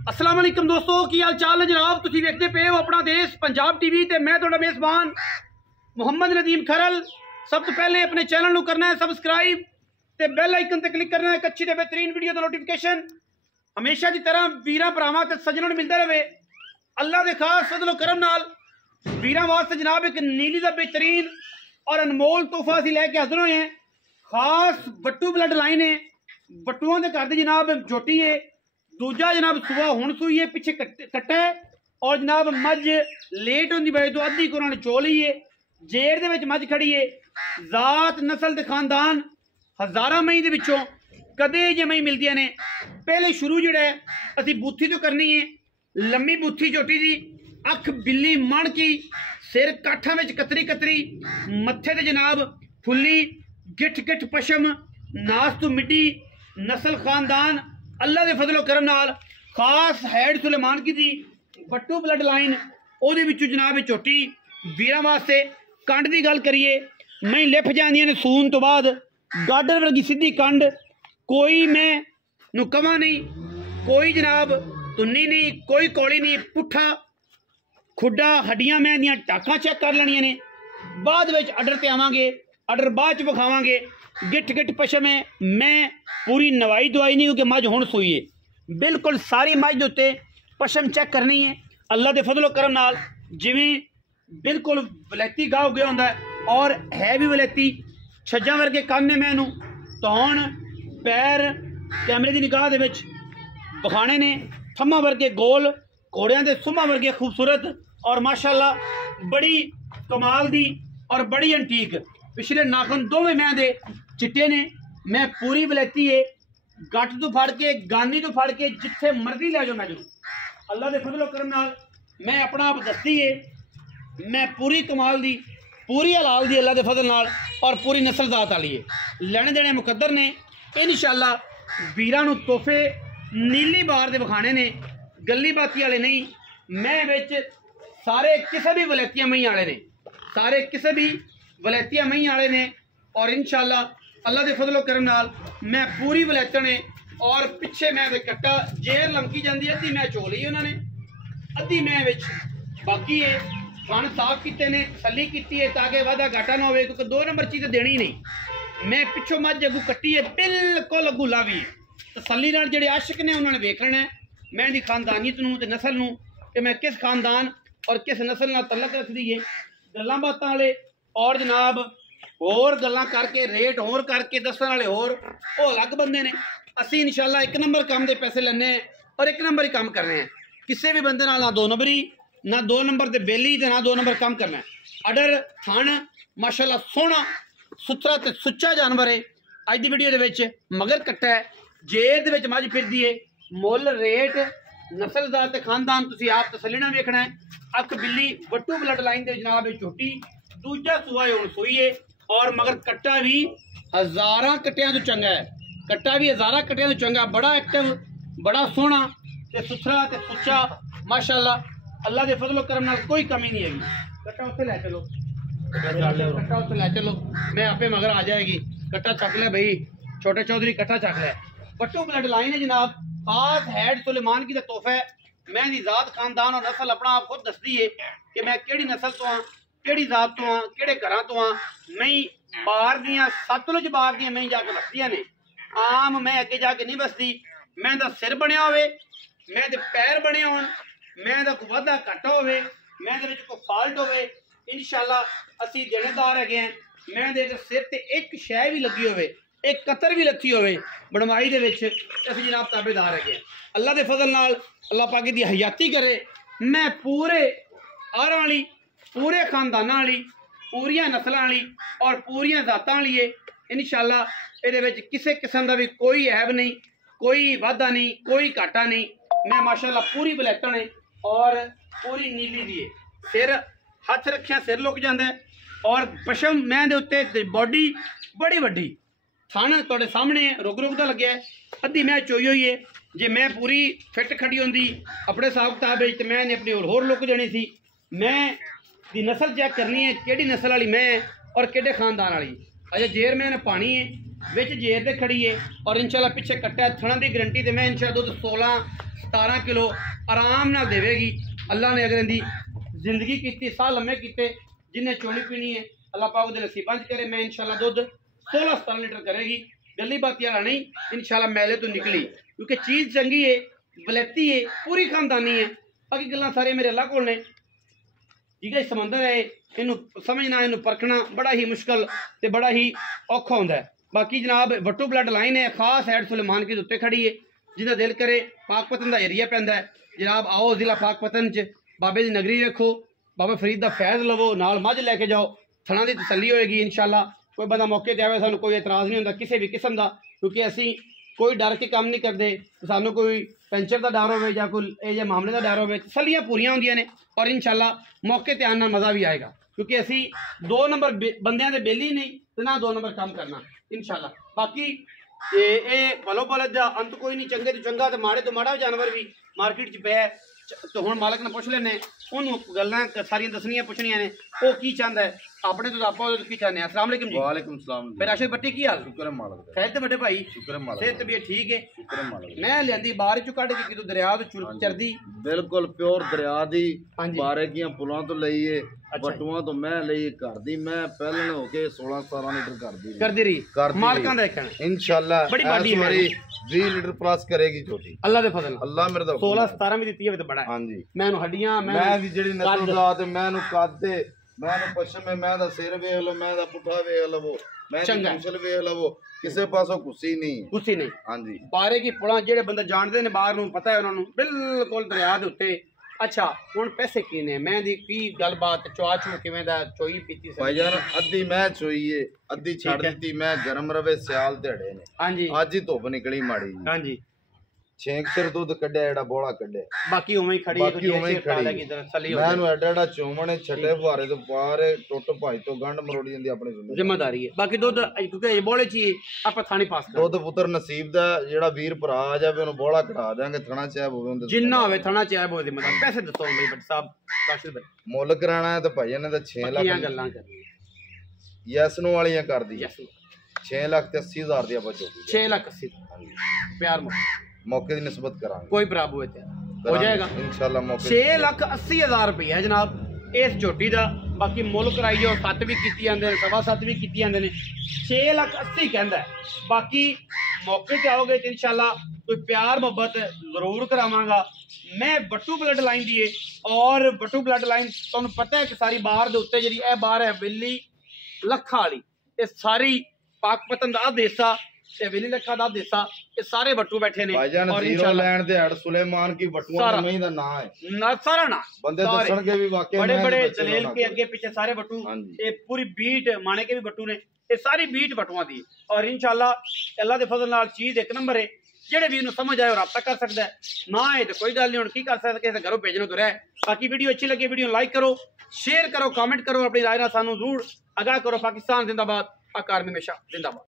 अस्सलाम वालेकुम दोस्तों, की हाल चाल है जनाब। तुसीं वेखदे पे हो अपना देश पंजाब टीवी ते मैं तुहाडा मेज़बान मुहम्मद नदीम खरल। सब तो पहले अपने चैनल नूं करना है सबसक्राइब ते बेल आइकन ते क्लिक करना है। एक अच्छी ते बेहतरीन वीडियो दा नोटिफिकेशन हमेशा की तरह वीरां भरावां ते सज्जनां नूं मिलदा रहे। अल्लाह दे खास फजलो करम नाल वीरां वास्ते जनाब एक नीली दा बेहतरीन और अनमोल तोहफा असीं लैके हाज़र होए हैं। खास बट्टू ब्लड लाइन है, बट्टुआं दे घर दी जनाब जोटी है। दूजा जनाब सुबह हुण सूई है, पिछे कट्टा है और जनाब मझ लेट होने की वजह तो अद्धी को उन्होंने चोल ही है। जेर दे विच मझ खड़ी है। जात नस्ल के खानदान हज़ारां मई दे विचों कदे जे मई मिलदियां ने। पहले शुरू जिहड़ा है असीं बूथी तो करनी है। लम्मी बूथी झोटी दी, अख बिल्ली मण की, सिर काठा विच कतरी कतरी, मत्थे ते जनाब फुल्ली, गिठ गिठ पशम, नास तो मिड्डी, नस्ल खानदान अल्लाह के फजलो करम नाल खास हैड सुलेमान की दी बट्टू ब्लड लाइन ओहदे विचों जनाब झोटी वीरां वास्ते। कंड की गल करिए, मैं लिप जांदियां ने सून तो बाद, गाडर वर्गी सीधी कंड, कोई मैं नूं कवां नहीं, कोई जनाब तुन्नी नहीं, कोई कौली नहीं, पुट्ठा खुड्डा हड्डियां मैं दियां टाकां चेक कर लैणियां ने। बाद विच अडर ते आवांगे, अडर बाद च विखावांगे। गिठ गिठ पशम है, मैं पूरी नवाई दवाई नहीं क्योंकि मझ हुण सूई है। बिल्कुल सारी मझ दे उत्ते पशम चेक करनी है अल्लाह के फजलो करम नाल। जिवें बिल्कुल वलैती गाह उगया हुंदा है और है भी वलैती। छज्जां वर्गे कंन ने मैनू तौण पैर कैमरे की निगाह दे विच बखाने ने। थम्मा वर्गे गोल, घोड़ियां दे सुम्मा वर्गे खूबसूरत और माशाअल्लाह बड़ी कमाल दी और बड़ी एंटीक। पिछले नाखन दोवें मैं दे चिट्टे ने। मैं पूरी वलैती है, गट तो फड़ के गानी तो फड़ के जिथे मर्जी लै जाओ मैं जरूर अल्लाह के फजलो करम नाल। मैं अपना आप दस्ती है, मैं पूरी कमाल दी, पूरी हलाल दी अल्लाह के फजल नाल और पूरी नस्ल जात वाली है। लैने देने मुकद्दर ने। इंशाअल्लाह वीरां नूं तोहफे नीली बार दे विखाने ने, गली बाती वाले नहीं। मैं विच सारे किसी भी वलैतियां मई वाले ने, सारे किसी भी वलैतियां मई वाले ने और इंशाअल्लाह अल्लाह के फजलो करम नाल मैं पूरी वलैतन है। और पिछे मैं कट्टा जेर लमकी जाती, अद्धी मैं चोली उन्होंने, अद्धी मैं विच बाकी है। फन साफ किए ने, तसली की है ताकि वादा घाटा ना हो, क्योंकि 2 नंबर चीज़ देनी नहीं। मैं पिछों मझ अगू कट्टी है, बिल्कुल अगू लावी है। तसली नाल जिहड़े आशिक ने उन्होंने वेख लेना है मैं दी खानदानीत नूं ते नस्ल नूं कि मैं किस खानदान और किस नस्ल नाल तलक रखदी है। गल्लां बातां वाले और जनाब होर गल्लां करके रेट होर करके दस्सण वाले होर वो अलग बंदे ने। असीं इंशाअल्लाह 1 नंबर काम दे पैसे लैने और 1 नंबर ही काम करने हैं। किसी भी बंदे नाल ना 2 नंबरी, ना 2 नंबर दे बेली ते ना 2 नंबर काम करना है। अडर थण माशाअल्लाह सोहना सुथरा ते सुच्चा जानवर है। अज दी वीडियो दे विच मगर कट्टा है, जेर दे विच मझ फिरदी है। मुल रेट नस्लदार ते खानदान तुसीं आप तसल्ली नाल वेखना है। अख बिल्ली बट्टू ब्लड लाइन दे जनाब झोटी, दूजा सूआ हुण सूई है और मगर कट्टा भी हज़ारां कट्टियां तो चंगा है। कट्टा भी हज़ारां कट्टियां तो चंगा, बड़ा एक्टिव, बड़ा सोहना ते सुथरा ते सुच्चा माशाअल्लाह। अल्लाह के फजलो करम नाल कोई कमी नहीं हैगी। कट्टा उत्थे लै चलो, कट्टा उत्थे लै चलो, मैं आपे मगर आ जाएगी। कट्टा चक ले भाई, छोटे चौधरी कट्टा चक ले। बट्टू ब्लड लाइन है जनाब, खास हैड सुलेमान की तोहफा है। मैं दी जात खानदान और नस्ल अपना आप खुद दसदी है कि मैं केड़ी नस्ल तो हाँ, केड़ी जात तो हाँ, केड़े घरां तो हाँ। मैं बाहर दियां सतलुज बाहर दियां मैं जाके बसदियां ने, आम मैं अगे जाके नहीं बसदी। मैं दा सिर बनिया होवे, मैं दे पैर बने होण, मैं दा कोई वाधा घट होवे, मैं दे विच कोई फाल्ट होवे, इंशाअल्लाह असीं देनेदार हैगे हैं। मैं दे सिर ते एक शै भी लगी होवे, एक कतर भी लथी होवे बनवाई दे विच, असीं जनाब ताबेदार हैगे हैं। अल्लाह दे फजल नाल अल्लाह पाक दी हयाती करे। मैं पूरे आरां वाली, पूरे खानदानां वाली, पूरियां नस्लां वाली और पूरियां जातां वाली है। इंशाअल्लाह इहदे विच किसी किस्म का भी कोई ऐब नहीं, कोई वाधा नहीं, कोई घाटा नहीं। मैं माशाअल्लाह पूरी वलैतन है और पूरी नीली दी है। सिर हथ रखिया सिर लुक जाता है और पशम मैं दे उत्ते बॉडी बड़ी वड्डी, थन तुहाडे सामने रुक रुक दा लग्या है। अद्धी मैं चोई हुई है। जे मैं पूरी फिट खड़ी होंदी अपने हिसाब किताब तो मैं अपनी होर लुक जानी सी। मैं दी नस्ल चेक करनी है किहड़ी नस्ल वाली मैं और किहड़े खानदान वाली। अजे जेर मैंने पानी है, विच जेर ते खड़ी है और इंशाअल्लाह पिछे कट्टा है। थणा की गारंटी तो मैं इंशाअल्लाह दुध 16 17 किलो आराम नाल देवेगी। अल्लाह ने अगर इनकी जिंदगी की साह लम्हे किते, जिन्हें चोली पीनी है अल्लाह पाक दे नसीबां च करे। मैं इंशाल्लाह दुध 16-17 लीटर करेगी। गली बाती वाला नहीं, इंशाल्लाह मेले तो निकली, क्योंकि चीज़ चंगी है, बलैती है, पूरी खानदानी है। बाकी गल्लां सारे मेरे अल्लाह कोल ने। ठीक है, समंदर है, इनू समझना इनू परखना बड़ा ही मुश्किल ते बड़ा ही औखा होंदा है। बाकी जनाब वट्टू ब्लड लाइन है, खास हैड सुलेमान के उत्ते खड़ी है। जिदा दिल करे पाकपतन का एरिया पैंदा है जनाब, आओ जिला पाकपतन च बाबे की नगरी देखो, बाबा फरीद का फैज़ लवो, नाल मझ लैके जाओ, थणा की तसल्ली होएगी इंशाल्लाह। कोई बंदा मौके ते आवे सानू कोई एतराज़ नहीं होंदा किसी भी किस्म का, क्योंकि असी कोई डर के काम नहीं करते। सानू कोई पेंचर का डर हो या कोई ये मामले का डर हो, तसल्लियाँ पूरियां होंदियां ने और इंशाल्लाह मौके ते आना मज़ा भी आएगा, क्योंकि असी 2 नंबर बंदियां दे बेली नहीं ते ना 2 नंबर काम करना इंशाल्लाह। बाकी ये भलो बलद दा अंत कोई नहीं, चंगे तो चंगा ते माड़े तो माड़ा जानवर भी मार्केट च पिया। तो हुण मालक ने पुछ लेने, उन्होंने गल्लां सारियां दसनियां पुछनियां ने, वो की चाहता है अपने तो आप की चाहते हैं। अस्सलाम वालेकुम जी। वालेकुम सलाम। फिर राशिद भट्टी की हाल? शुक्र है मालिक दा। खैर ते बड़े भाई? शुक्र है मालिक सेहत तबीयत ठीक है? शुक्र है मालिक दा। मैं लियांदी बाहर चो कढ़ के कितों दरिया तो चरदी, बिल्कुल प्योर दरिया दी, हाँ जी। बारे की पुलों तो लई है, अच्छा। बटुआं तो मैं लई, घर दी मैं पहले हो के 16-17 लीटर कर दी रही मालकां दा कहना इंशाल्लाह। बड़ी बाडी है, 20 लीटर प्लस करेगी छोटी, अल्लाह दे फजल। अल्लाह मेरे दा 16-17 भी दित्ती है तो बड़ा है। हां जी, मैं हड्डियां मैं दी जेड़ी नस्ल दा ते मैं नु कादे, मैं नु पश्चिम मैं दा सिर वेख लो, मैं दा पुठा वेख लवो, मैं दी मुंछल वेख लवो, किसे पासों कुसी नहीं कुसी नहीं। हां जी, बारे की पुला जेड़े बंदे जानते ने बाहर नु पता है उन्होंने बिल्कुल दरिया दे उत्ते। अच्छा हुण पैसे किने मैं दी की गलबात चोआ चू किवें दा चोई पीती से भाईजान अद्धी मैं चोई है, अद्धी छड़ दी मैं, गरम रवे सियाल दिहाड़े ने। हां जी, आज ही धुप निकली माड़ी जी। हां जी, 6 सिर दूध कड्ढिया जेड़ा बोला कड्ढिया, बाकी उवें ही खड़ी बाकी उवें ही खड़ी। की तरह सली हो मैं नु एडा एडा चोमने छटे फुहारे तो पारे टुट भाई तो गंढ मरोड़ी जंदी अपनी जिम्मेदारी है। बाकी दुध क्योंकि ये बोले ची आप थाने पास कर दुध पुत्र नसीब दा जेड़ा वीर भरा आ जावे ओनु बोला कटा देंगे, थणा चाहे होवे उंदे जिन्ना होवे थना चाहे बहुत जिम्मेदार। पैसे दसो मेरे बट साहब राशिद भाई, मुੱਲ कराना है तो भाई ने तो 6 पक्कियां लाख गल्लां करनी यस नु वालियां कर दी। यस 6,80,000 दी बचो 6,80,000 प्यार मत मौके दी निस्बत करांगे, कोई प्राबू है हो जाएगा इंशाल्लाह। मौके 6,80,000 रुपया है जनाब इस झोटी का। बाकी मुल्क कराई जाओ 7 भी की जाते हैं, 7.25 भी की जाते हैं, 6,80,000 कहता है। बाकी मौके पे आओगे तो इंशाल्लाह कोई प्यार मोहब्बत जरूर करावांगा। मैं बट्टू ब्लड लाइन दी है और बट्टू ब्लड लाइन तुहानू पता है कि सारी बाहर दे उत्ते जिहड़ी ए बाहर है बिल्ली लखा वाली, ये सारी पाकपतन दा देसा ते बिल्ली लखा दा देसा, ये सारे बट्टू बैठे ने। भाईजान और जीरो लैंड दे हड़ सुलेमान की बटुआ में ही दा नाम है ना, सारा ना बंदे दसन के भी वाकई बड़े में बड़े बच्चे जलेल होना के चाहिए। अगे पीछे सारे बट्टू, हाँ जी। ये पूरी बीट माने के भी बट्टू ने, ये सारी बीट बटुआ दी। और इंशाल्लाह अल्लाह दे फजल नाल चीज एक नंबर है, जेड़े भी इन्हू समझ आए रब्ता कर सकता है ना है तो कोई गल नहीं, हुण की कर सकदा किसे घरों भेजनो तो रह। बाकी वीडियो अच्छी लगे वीडियो लाइक करो, शेयर करो, कमेंट करो, अपनी राय ना सानू जरूर आगाह करो। पाकिस्तान जिंदाबाद, आकार में हमेशा जिंदाबाद।